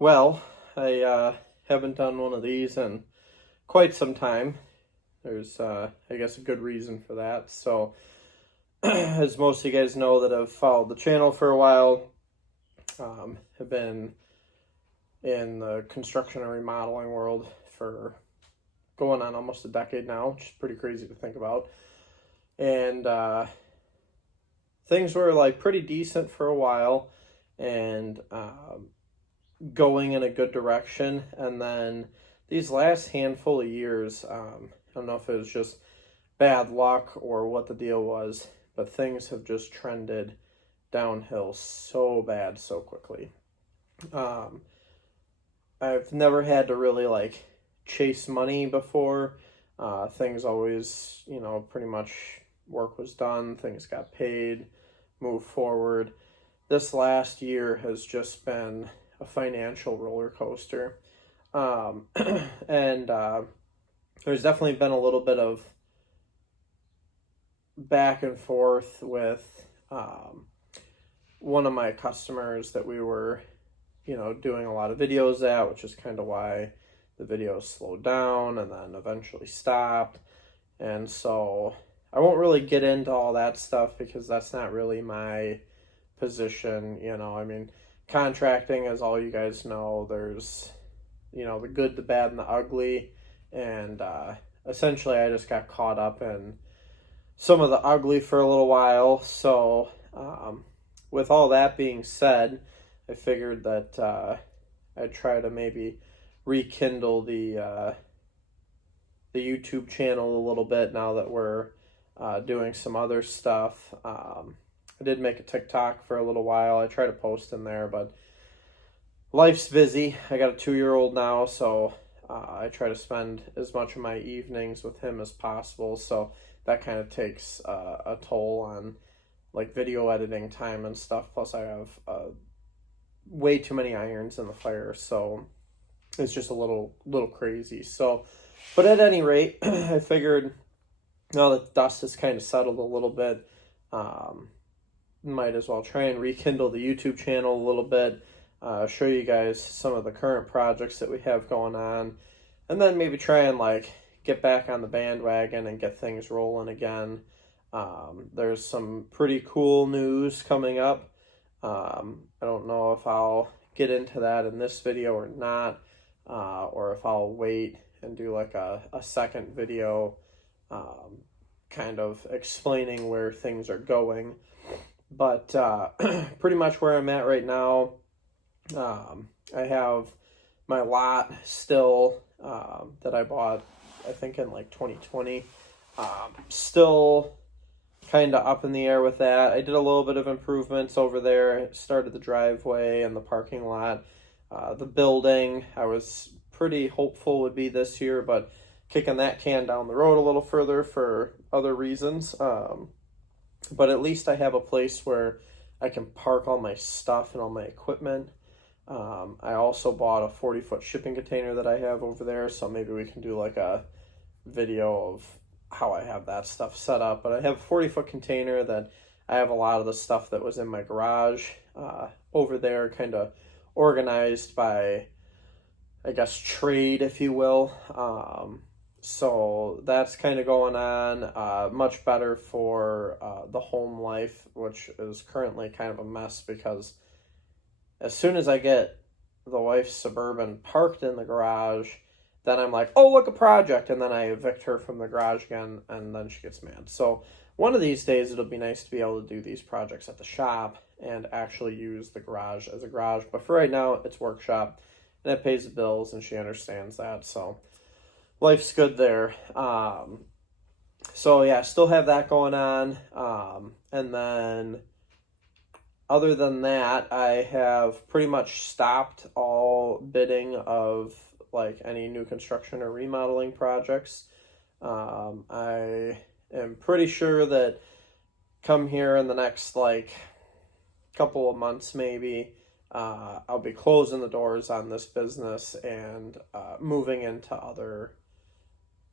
Well, I haven't done one of these in quite some time. There's, I guess, a good reason for that. So, as most of you guys know that have followed the channel for a while, have been in the construction and remodeling world for going on almost a decade now, which is pretty crazy to think about. And things were like pretty decent for a while, and going in a good direction. And then these last handful of years, I don't know if it was just bad luck or what the deal was, but things have just trended downhill so bad so quickly. Um, I've never had to really like chase money before. Things always, pretty much work was done, things got paid, moved forward. This last year has just been a financial roller coaster. Um, and there's definitely been a little bit of back and forth with one of my customers that we were, doing a lot of videos at, which is kind of why the videos slowed down and then eventually stopped. And so I won't really get into all that stuff because that's not really my position. I mean, contracting, as all you guys know, there's, the good, the bad, and the ugly. And essentially, I just got caught up in some of the ugly for a little while. So, with all that being said, I figured that I'd try to maybe rekindle the YouTube channel a little bit now that we're doing some other stuff. I did make a TikTok for a little while. I try to post in there, but life's busy. I got a 2-year-old now, so I try to spend as much of my evenings with him as possible. So that kind of takes a toll on like video editing time and stuff. Plus, I have way too many irons in the fire, so it's just a little crazy. So, but at any rate, I figured now that dust has kind of settled a little bit, might as well try and rekindle the YouTube channel a little bit, show you guys some of the current projects that we have going on, and then maybe try and like get back on the bandwagon and get things rolling again. There's some pretty cool news coming up. I don't know if I'll get into that in this video or not, or if I'll wait and do like a second video kind of explaining where things are going. But pretty much where I'm at right now, I have my lot still that I bought, I think in like 2020, still kind of up in the air with that. I did a little bit of improvements over there. I started the driveway and the parking lot. The building, I was pretty hopeful would be this year, but kicking that can down the road a little further for other reasons. But at least I have a place where I can park all my stuff and all my equipment. I also bought a 40-foot shipping container that I have over there, so maybe we can do like a video of how I have that stuff set up. But I have a 40-foot container that I have a lot of the stuff that was in my garage over there, kind of organized by, I guess, trade, if you will. So that's kind of going on. Much better for the home life, which is currently kind of a mess because as soon as I get the wife's Suburban parked in the garage, then I'm like, oh, look, a project. And then I evict her from the garage again, and then she gets mad. So one of these days, it'll be nice to be able to do these projects at the shop and actually use the garage as a garage. But for right now, it's workshop, and it pays the bills, and she understands that. So life's good there. So yeah, still have that going on. And then other than that, I have pretty much stopped all bidding of like any new construction or remodeling projects. I am pretty sure that come here in the next like couple of months maybe, I'll be closing the doors on this business and moving into other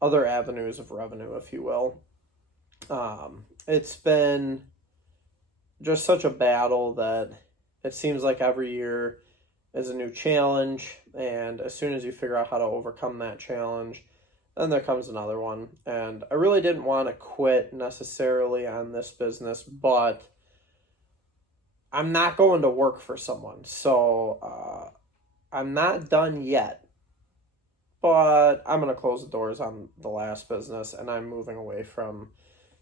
avenues of revenue, if you will. It's been just such a battle that it seems like every year is a new challenge, and as soon as you figure out how to overcome that challenge, then there comes another one. And I really didn't want to quit necessarily on this business, but I'm not going to work for someone, so I'm not done yet. But I'm going to close the doors on the last business, and I'm moving away from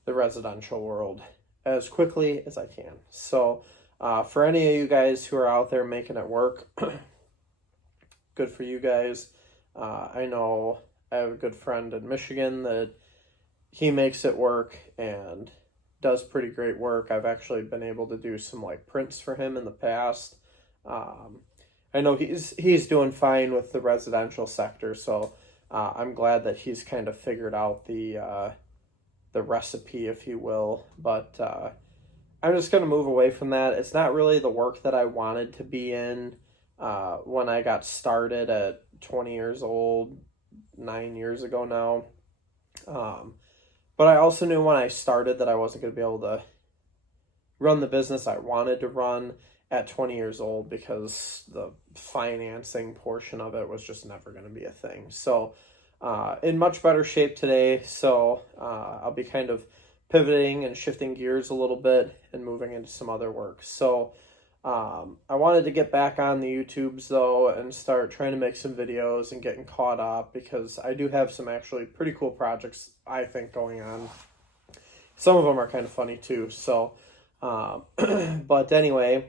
the residential world as quickly as I can. So for any of you guys who are out there making it work, good for you guys. I know I have a good friend in Michigan that he makes it work and does pretty great work. I've actually been able to do some like prints for him in the past. I know he's doing fine with the residential sector, so I'm glad that he's kind of figured out the recipe, if you will. But I'm just gonna move away from that. It's not really the work that I wanted to be in when I got started at 20 years old, 9 years ago now. But I also knew when I started that I wasn't going to be able to run the business I wanted to run at 20 years old because the financing portion of it was just never going to be a thing. So in much better shape today. So I'll be kind of pivoting and shifting gears a little bit and moving into some other work. So I wanted to get back on the YouTubes though and start trying to make some videos and getting caught up, because I do have some actually pretty cool projects I think going on. Some of them are kind of funny too. So, but anyway,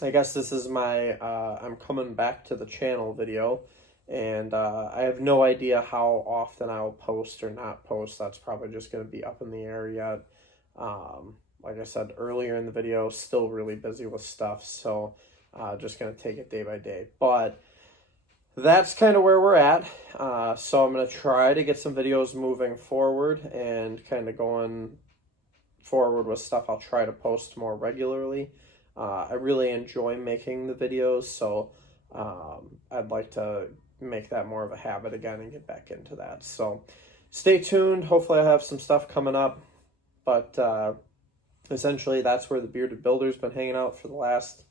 I guess this is my, I'm coming back to the channel video, and I have no idea how often I'll post or not post. That's probably just going to be up in the air yet. Like I said earlier in the video, still really busy with stuff, so just going to take it day by day. But that's kind of where we're at. So I'm going to try to get some videos moving forward and kind of going forward with stuff I'll try to post more regularly. I really enjoy making the videos, so I'd like to make that more of a habit again and get back into that. So stay tuned. Hopefully I have some stuff coming up, but essentially that's where the Bearded Builder's been hanging out for the last,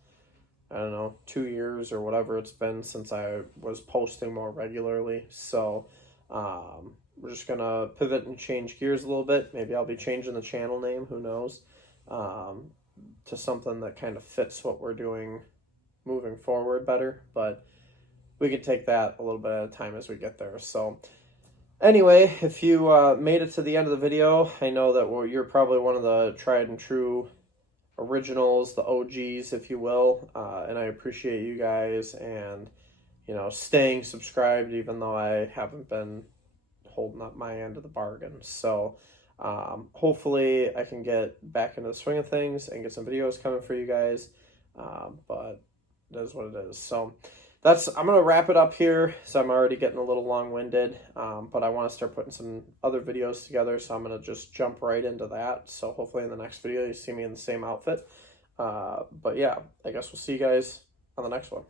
I don't know, 2 years or whatever it's been since I was posting more regularly. So we're just gonna pivot and change gears a little bit. Maybe I'll be changing the channel name, who knows, to something that kind of fits what we're doing moving forward better. But we can take that a little bit at a time as we get there. So anyway, if you made it to the end of the video, I know that you're probably one of the tried and true originals, the OGs, if you will, and I appreciate you guys and, you know, staying subscribed even though I haven't been holding up my end of the bargain. So hopefully I can get back into the swing of things and get some videos coming for you guys, but it is what it is. So I'm going to wrap it up here, so I'm already getting a little long-winded, but I want to start putting some other videos together, so I'm going to just jump right into that. So hopefully in the next video you see me in the same outfit. But yeah, I guess we'll see you guys on the next one.